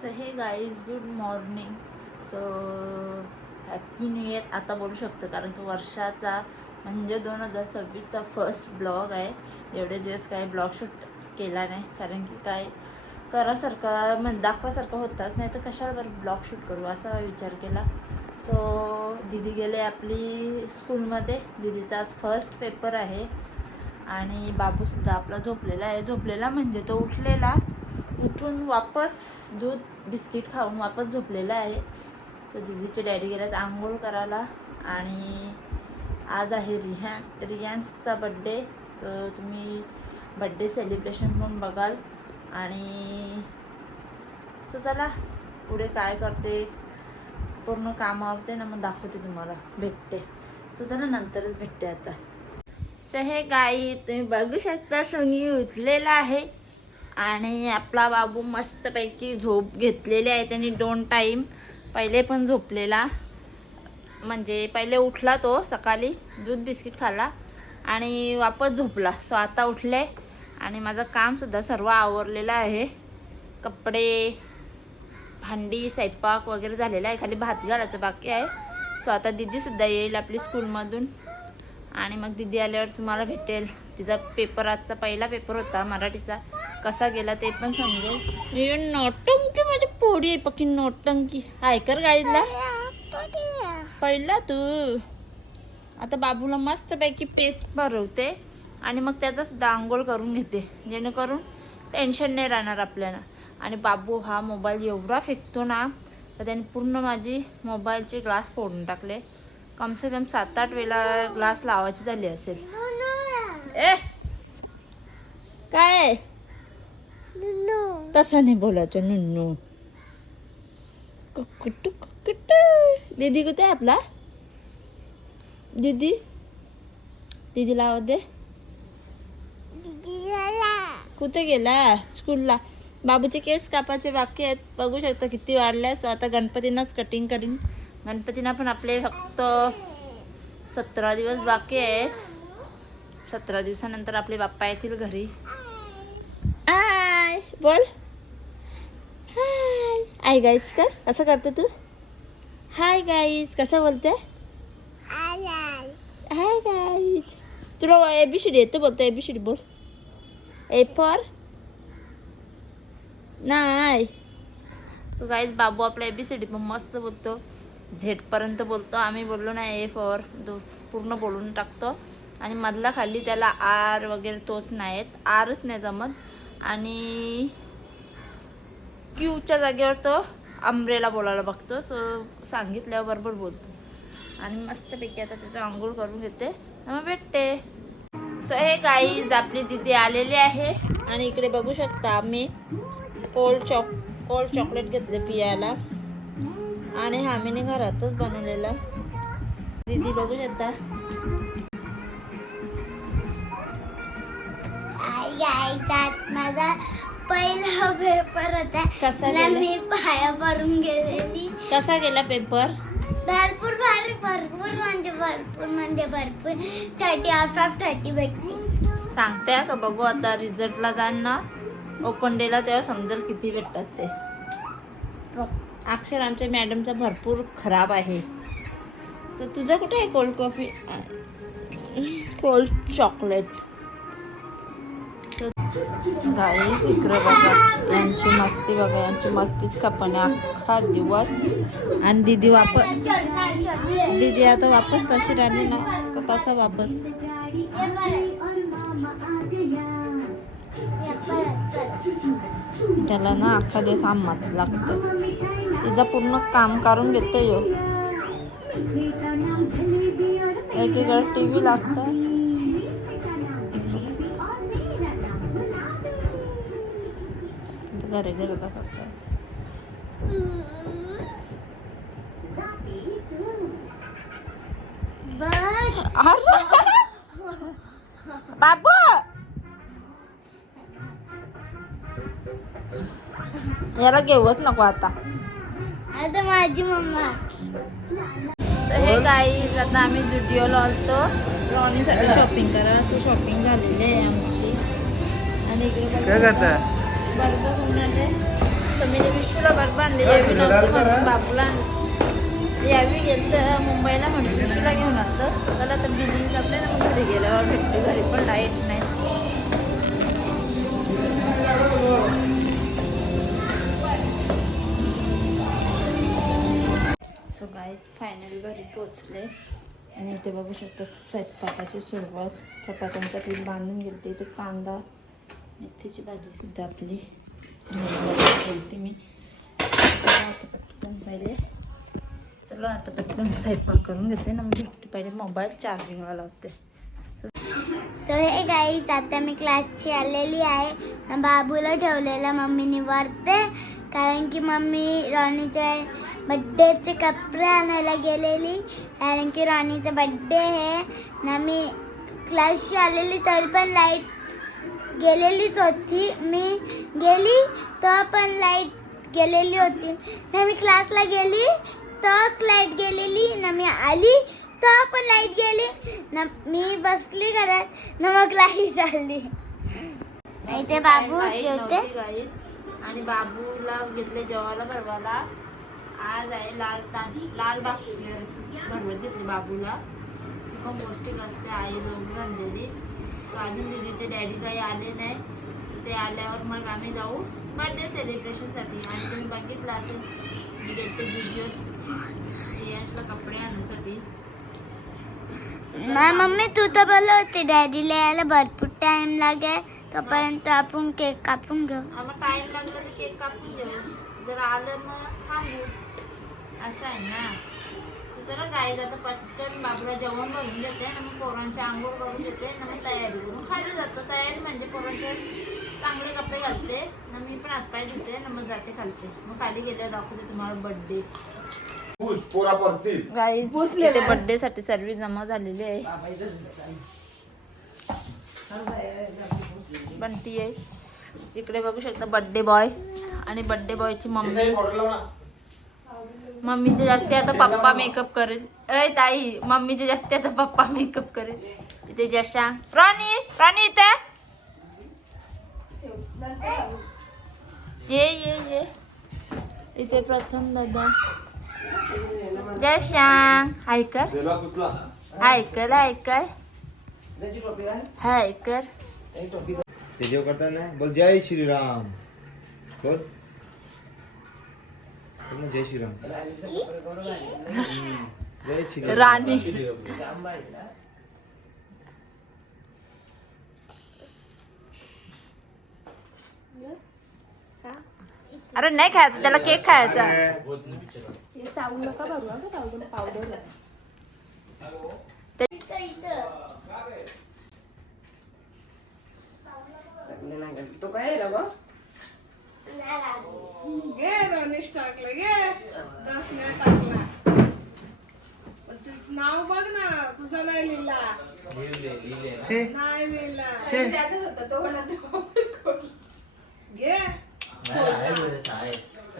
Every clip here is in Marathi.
सो हे guys good morning. So happy new year आता बोलू शकतो, कारण की वर्षाचा म्हणजे 2026चा फर्स्ट ब्लॉग आहे. एवढे दिवस काय ब्लॉग शूट केला नाही, कारण की काय करासारखा म्हणजे दाखवासारखं होताच नाही, तर कशाला बरं ब्लॉग शूट करू असा विचार केला. सो दीदी गेले आपली स्कूलमध्ये. दीदीचा आज फर्स्ट पेपर आहे आणि बाबूसुद्धा आपला झोपलेला आहे. झोपलेला म्हणजे तो उठून वापस दूध बिस्किट खाऊन वापस झोपलेला आहे. सो दीदीचे डॅडी गेल्यात आंघोळ करायला आणि आज आहे रियांशचा बड्डे. सो तुम्ही बड्डे सेलिब्रेशन म्हणून बघाल. आणि सो चला पुढे काय करते पूर्ण कामावरते ना, मग दाखवते तुम्हाला, भेटते. सो चला नंतरच भेटते आता. सो हे गाई तुम्ही बघू शकता, सोनी उठलेला आहे आणि आपला बाबू मस्तपैकी झोप घेतलेली आहे त्यांनी 2 टाईम. पहिले पण झोपलेला, म्हणजे पहिले उठला तो सकाळी, दूध बिस्किट खाल्ला आणि वापस झोपला. सो आता उठले आणि माझं कामसुद्धा सर्व आवरलेलं आहे. कपडे, भांडी, स्वयंपाक वगैरे झालेला आहे, खाली भात घालायचं बाकी आहे. सो आता दीदीसुद्धा येईल आपली स्कूलमधून आणि मग दीदी आल्यावर तुम्हाला भेटेल. तिचा पेपर, आजचा पहिला पेपर होता मराठीचा, कसा गेला ते पण समजेल. नौटंकी माझी पोडी आहे, पक्की नौटंकी. हाय कर गाईला पहिला तू. आता बाबूला मस्तपैकी पेच भरवते आणि मग त्याचा सुद्धा आंघोळ करून घेते, जेणेकरून टेन्शन नाही राहणार आपल्याला. आणि बाबू हा मोबाईल एवढा फेकतो ना, तर त्याने पूर्ण माझी मोबाईलचे ग्लास फोडून टाकले. कम से कम 7-8 वेळा ग्लास लावायची झाली असेल. ए काय तसं नाही बोलायचं नुन्नू. कुट्टू कुट्टू. दीदी कुठे आहे आपला? दीदी दीदीला आवाज दे. कुठे गेला? स्कूलला. बाबूचे केस कापायचे बाकी आहेत, बघू शकता किती वाढले. सो आता गणपतींनाच कटिंग करीन. गणपतींना पण आपले फक्त 17 दिवस बाकी आहेत. 17 दिवसानंतर आपले बाप्पा येतील घरी. हाय बोल. हाय आय गाईज का असं करते तू? हाय गाईज कसं बोलते? Hi guys. तुला ABCD येतं बोलतो? ABCD बोल. ए फॉर नाही. तो गाईज बाबू आपला ABCD पण मस्त बोलतो, झेडपर्यंत बोलतो. आम्ही बोललो ना ए फॉर, तो पूर्ण बोलून टाकतो. आणि मधला खाली त्याला आर वगैरे तोच नाही येत, आरच नाही जमत. आणि क्यूच्या जागेवर तो अम्ब्रेला बोलायला बघतो. सो सांगितल्यावर बरोबर बोलतो. आणि मस्तपैकी आता त्याचं आंघोळ करून घेते, मग भेटते. सो हे गाईज आपली दीदी आलेली आहे आणि इकडे बघू शकता आम्ही कोल्ड चॉकलेट घेतले पियाला आणि हा आम्ही घरातच बनवलेला. दीदी बघू शकता. माझा पहिला पेपर होता. कसा गेला? मी पाया भरून गेलेली. कसा गेला पेपर? भरपूर भारी, भरपूर म्हणजे भरपूर 30 आउट ऑफ 30 भेटली. सांगते का, बघू आता रिझल्टला जाण ना, ओपन डेला, तेव्हा समजेल किती भेटतात ते. अक्षर आमच्या मॅडमचा भरपूर खराब आहे. तर तुझं कुठे आहे कोल्ड कॉफी, कोल्ड चॉकलेट? गाईस इकडे बघा, यांची मस्ती बघा, यांची मस्तीच खपणे अख्खा दिवस. आणि दीदी आता वापस तशी राहिली ना, का तसा वापस. त्याला ना अख्खा दिवस आम्हाच लागतं. तिचं पूर्ण काम करून घेतो यो. एकीकडे TV लागतं, घरी तसंच. बाबू याला घेऊच नको आता माझी मम्मा. हे गाईज आता आम्ही जुडिओला आलतो रॉनीसाठी शॉपिंग करा. सो शॉपिंग झालेली आहे आमची. आणि इकडे काय करता? बरोबर होऊन आले म्हणजे विशूला बरोबर आणले. यावी नव्हतं म्हणून बाबूला यावी गेलं तर मुंबईला म्हणून विशूला घेऊन आलं. स्वतःला तर बिलिंग आपल्या ना मग घरी गेल्यावर भेटतो. घरी पण लाईट नाही. सो गाईज फायनली घरी पोचले आणि इथे बघू शकतो स्वयंपाकाची सुरुवात. चपात्यांचा पीठ बांधून गेलते. इथे कांदा मेथीची भाजी सुद्धा आपली बोलते मी. पटकन पहिले चला आता पटकन स्वयंपाक करून घेते ना. मग भेटते पहिले मोबाईल चार्जिंगला लावते. सो हे गाईज आता मी क्लासची आलेली आहे. बाबूला ठेवलेला मम्मीने वरते कारण की मम्मी रॉनीच्या बड्डेचे कपडे आणायला गेलेली. कारण की रॉनीचा बड्डे आहे ना. मी क्लासची आलेली तरी पण लाईट गेलेलीच होती. मी गेली तर पण लाईट गेलेली होती ना. मी क्लासला गेली तरच लाईट गेलेली ना. मी आली तर पण लाईट गेली ना. मी बसली घरात ना मग लाईट आली. इथे बाबू जेवते गाईज आणि बाबूला घेतले जेवायला भरवायला. आज आहे लाल भाकरी भरवत घेतली बाबूला. ती पण पौष्टिक असते. आई जवळ आणलेली. अजून दीदीचे डॅडी काही आले नाही. ते आल्यावर मग आम्ही जाऊ बर्थडे सेलिब्रेशनसाठी. आणि तुम्ही बघितलं असेल मी घेते व्हिडिओ रियाजला कपडे आणण्यासाठी. मम्मी तू तर बोलली होती डॅडीला यायला भरपूर टाइम लागेल तोपर्यंत आपण केक कापून घेऊ. मग टाइम लागला तर केक कापून घेऊ. जर आलं मग थांबू. असं आहे ना. चला गाईज आता पटकन बाबूला जेवण भरून देते ना. मग पोरांची आंघोळ करून देते ना. मग तयारी करून खाली जातो. तयारी म्हणजे पोरांचे चांगले कपडे घालते ना. मी पण हातपाय धुते ना. मग जाते खालते. मग खाली गेल्यावर दाखवते तुम्हाला बर्थडे. इथे बर्थडे साठी सर्व जमा झालेली आहे. बंटी आहे इकडे बघू शकता. बर्थडे बॉय आणि बर्थडे बॉयची मम्मी. मम्मीचे जास्ती आता पप्पा मेकअप करेल. अय ताई मम्मीचे जास्ती आता पप्पा मेकअप करेल. इथे जशा राणी इथे ये इथे प्रथम दादा जशा ऐकर हाय कर. ते देव करताना बोल जय श्रीराम. बोल जय श्रीराम. जय श्रीराम. राणी अरे नाही खायचं त्याला केक खायचा. तो काय रे बा घे रनिश टाकलं घे दर्शना टाकला. पण ते नाव बघ ना तुझं नाही लिहिला. नाही लिहिला घे.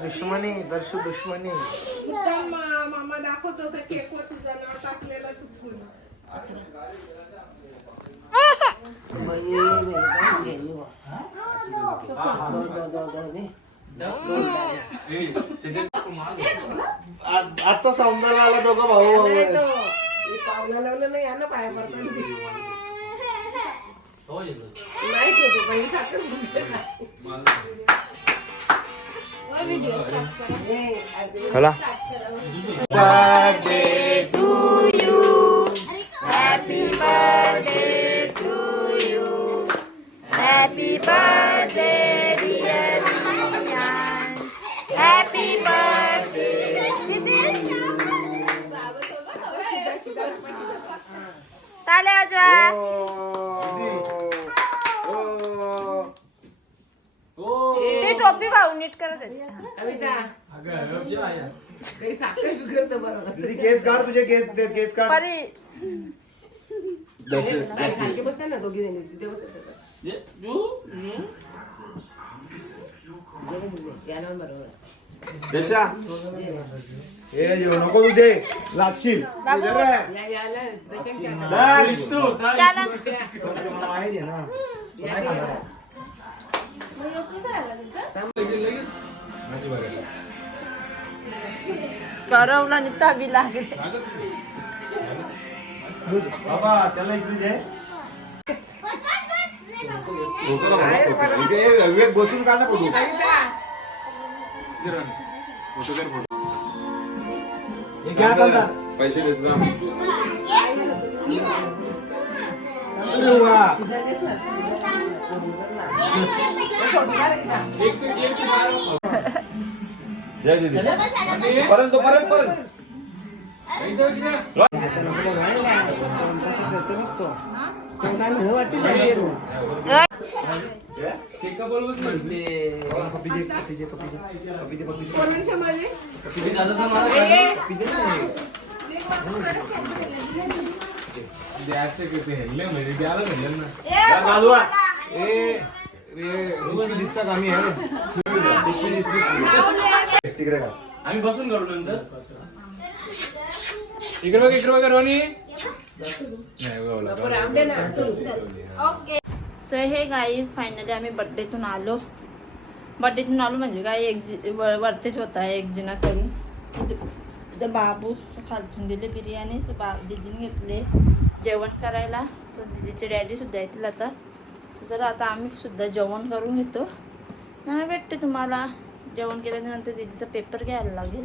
दुश्मनी दर्शू दुश्मनी. मुद्दाम मामा दाखवत होता केक वर तुझं नाव टाकलेलं चुकून. आता सौंदर्य आला दोघं भाऊ. पावला लावलं नाही ना पाया पडतात नाही ते पहिले साखर चला. Birthday to you. Happy birthday to you. Happy birthday dear Riyan. Happy birthday. ताले वाजवा. ते टोपी भाऊ नीट करत केस काढ तुझे केस काढ. परी ए जेव नको तू दे लागशील. आहे ना माझी बघा. करवला निघता बी लागले. बाबा त्याला इकडेच आहे. विवेक बसून काढ ना फोटो. हे घ्या आता. पैसे देतो ना. अरे वा. जय दीदी. परत कोणाच्या मध्ये दिसतात आम्ही तिकडे का आम्ही बसून करू नंतर इकडे बघ रोनी. सो हे गाईज फायनली आम्ही बड्डेतून आलो म्हणजे काय वरतीच होता एक जिना करून. तिथं बाबू खालतून दिले बिर्याणी. दीदीने घेतले जेवण करायला. सो दीदीचे डॅडी सुद्धा येतील आता. जर आता आम्ही सुद्धा जेवण करून घेतो. नाही भेटते तुम्हाला. जेवण केल्यानंतर दीदीचा पेपर घ्यायला लागेल.